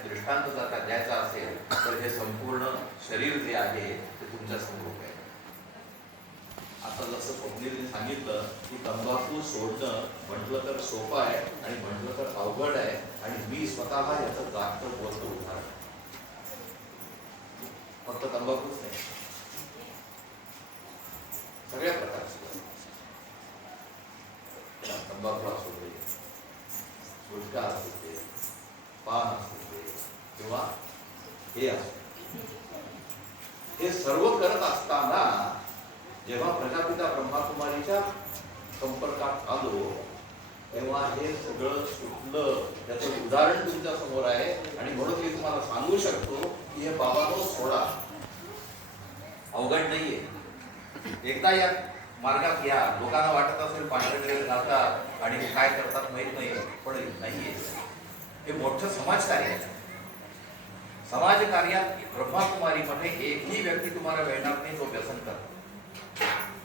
आणि दृष्टांत जर का द्यायचा असेल तर हे संपूर्ण शरीर जे आहे ते तुमच्या समोर आहे. आता जसं स्वप्नीलने सांगितलं की तंबाखू सोडणं म्हटलं तर सोपं आहे आणि म्हटलं तर अवघड आहे, आणि मी स्वतः याचं जागतं बोलतो उदाहरण. फक्त तंबाखूच नाही, सगळ्या प्रकारचे तंबाखू असू दे, गुटखा असू दे, पान असू दे किंवा हे असू, हे सर्व करत असताना जेव्हा प्रजापिता ब्रह्माकुमारीच्या संपर्कात आलो तेव्हा हे सगळं सुटलं. त्याचं उदाहरण तुमच्या समोर आहे आणि म्हणून मी तुम्हाला सांगू शकतो की हे बाबांनो सोडा, अवघड नाहीये. एकदा या मार्गात या. लोकांना वाटत असेल पांढरे घालतात आणि काय करतात माहित नाही, पण नाहीये. हे मोठं समाजकार्य आहे. समाजकार्यात ब्रह्माकुमारीमध्ये एकही व्यक्ती तुम्हाला मिळणार नाही जो व्यसन करतो.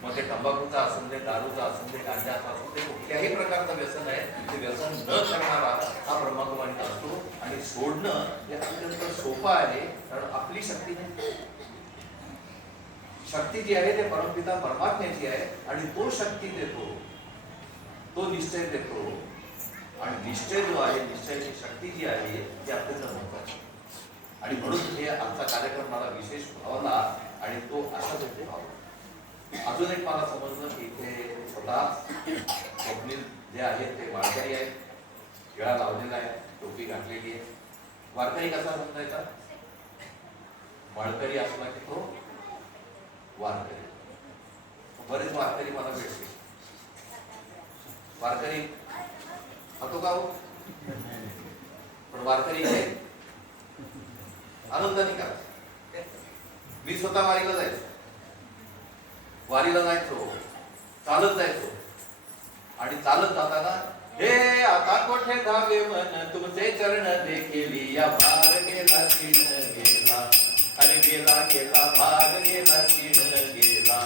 मग ते तंबाखूचा असून दे, दारूचा असून दे, गांजाचा असून दे, कुठल्याही प्रकारचं व्यसन आहे ते व्यसन न करणारा हा ब्रह्माकुमारीत असतो. आणि सोडणं हे अत्यंत सोपं आहे, कारण आपली शक्ती नाही. शक्ती जी आहे ते परमपिता परमात्म्याची आहे आणि तो शक्ती देतो, तो निश्चय देतो. आणि निश्चय जो आहे, निश्चयाची शक्ती जी आहे ती अत्यंत महत्वाची. आणि म्हणून हे आमचा कार्यक्रम मला विशेष भावला आणि तो असाच इथे भावला. अजून एक मला समजलं की इथे स्वतः स्वप्नील जे आहेत ते वारकरी आहेत, टिळा लावलेला आहे, टोपी घातलेली आहे. वारकरी कसा समजायचा? माळकरी असला की तो वारकरी. बरेच वारकरी मला भेटले. वारकरी होतो का हो? पण वारकरी आहे आनंदाने करा. मी स्वतः वारीला जायचो, चालत जायचो आणि चालत जाताना हे आता कोठे धावे मन तुमचे चरण देखील या भाग गेला तीन गेला, अरे गेला गेला भाग गेला तीन गेला,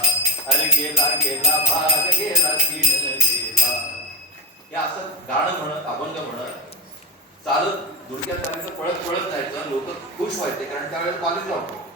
अरे गेला गेला भाग गेला तीन गेला. हे असं गाणं म्हणत, अभंग म्हणत चालत दुर्ग्या चालीचं पळत पळत जायचं. लोक खुश व्हायचे कारण त्यावेळेस कॉलेज होतो.